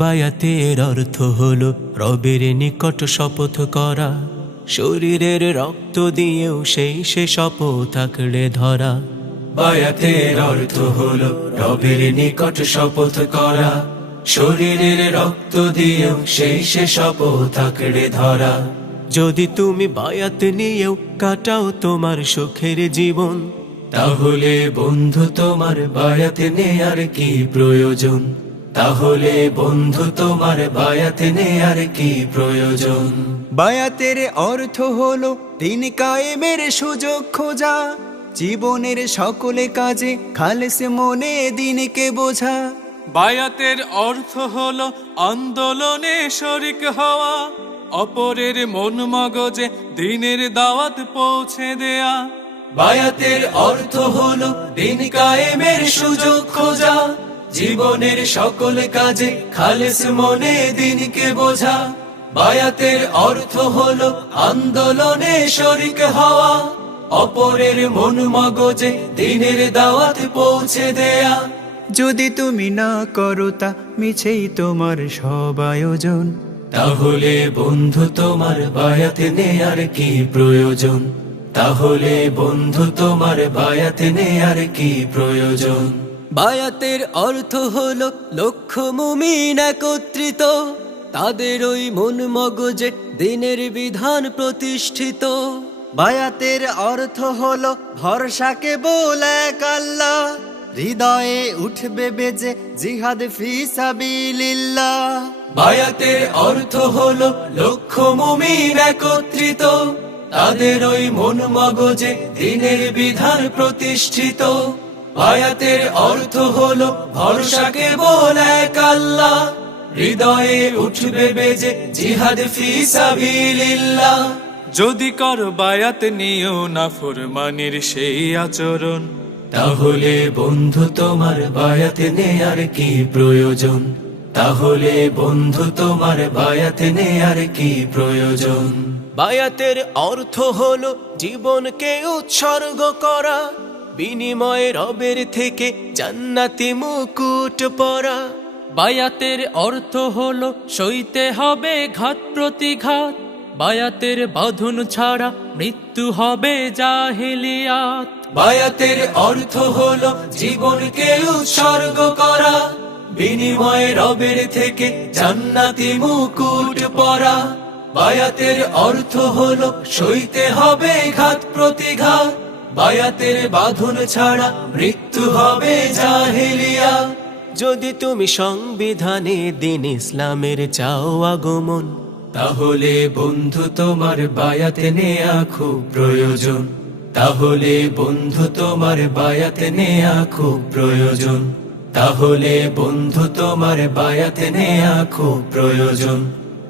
বায়াতের অর্থ হলো রবের নিকট শপথ করা, শরীরের রক্ত দিয়েও সে শপথ আঁকড়ে ধরা। বায়াতের অর্থ হলো রবের নিকট শপথ করা, শরীরের রক্ত দিয়েও সে শপথ আঁকড়ে ধরা। যদি তুমি বায়াত নিয়েও কাটাও তোমার সুখের জীবন, তাহলে বন্ধু তোমার বায়াত নেয়ার কি প্রয়োজন? তাহলে বন্ধু তোমার বায়াত নেয়ার কি প্রয়োজন? বায়াতের অর্থ হলো দিন কায়েমের সুযোগ খোঁজা, জীবনের সকলে কাজে খালেস মনে দিনকে বোঝা। বায়াতের অর্থ হলো আন্দোলনে শরিক হওয়া, অপরের মন মগজে দিনের দাওয়াত পৌঁছে দেয়া। বায়াতের অর্থ হলো দিন কায়েমের সুযোগ খোঁজা, জীবনের সকল কাজে খালেস মনে দিনকে বোঝা। বায়াতের অর্থ হলো আন্দোলনে শরিক হওয়া, অপরের মন মগজে দিনের দাওয়াত পৌঁছে দেয়া। যদি তুমি না করো তা মিছেই তোমার সব আয়োজন, তাহলে বন্ধু তোমার বায়াত নেয়ার কি প্রয়োজন? তাহলে বন্ধু তোমার বায়াত নেয়ার কি প্রয়োজন? বায়াতের অর্থ হলো লক্ষ মুমিন একত্রিত, তাদের ওই মন মগজে দিনের বিধান প্রতিষ্ঠিত। বায়াতের অর্থ হলো ভরসা কেবল এক আল্লাহ, হৃদয়ে উঠবে বেজে জিহাদ ফি সাবিলিল্লাহ। বায়াতের অর্থ হলো লক্ষ মুমিন একত্রিত, তাদের ওই মন মগজে দিনের বিধান প্রতিষ্ঠিত। বায়াতের অর্থ হলো ভরসা কেবল এক আল্লাহ, হৃদয়ে উঠবে বেজে জিহাদ ফি সাবিলিল্লাহ। যদি কারো বায়াত নিয়েও না ফরমানির সেই আচরণ, তাহলে বন্ধু তোমার বায়াত নেয়ার কি প্রয়োজন? তাহলে বন্ধু তোমার বায়াত নেয়ার কি প্রয়োজন? বায়াতের অর্থ হলো জীবনকে উৎসর্গ করা, বিনিময়ে রবের থেকে জান্নাতি মুকুট পরা। বায়াতের অর্থ হলো সইতে হবে ঘাত প্রতিঘাত, বায়াতের বাঁধন ছাড়া মৃত্যু হবে জাহেলিয়াত। বায়াতের অর্থ হলো জীবনকে উৎসর্গ করা, বিনিময়ে রবের থেকে জান্নাতি মুকুট পরা। বায়াতের অর্থ হলো সইতে হবে ঘাত প্রতিঘাত, বায়াতের বাঁধন ছাড়া মৃত্যু হবে জাহেলিয়া। যদি তুমি সংবিধানে দিন ইসলামের চাও আগমন, তাহলে বন্ধু তোমার বায়াত নেয়া খুব প্রয়োজন। তাহলে বন্ধু তোমার বায়াত নেয়া খুব প্রয়োজন। তাহলে বন্ধু তোমার বায়াত নেয়া খুব প্রয়োজন।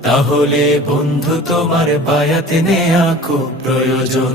তাহলে বন্ধু তোমার বায়াত নেয়া খুব প্রয়োজন।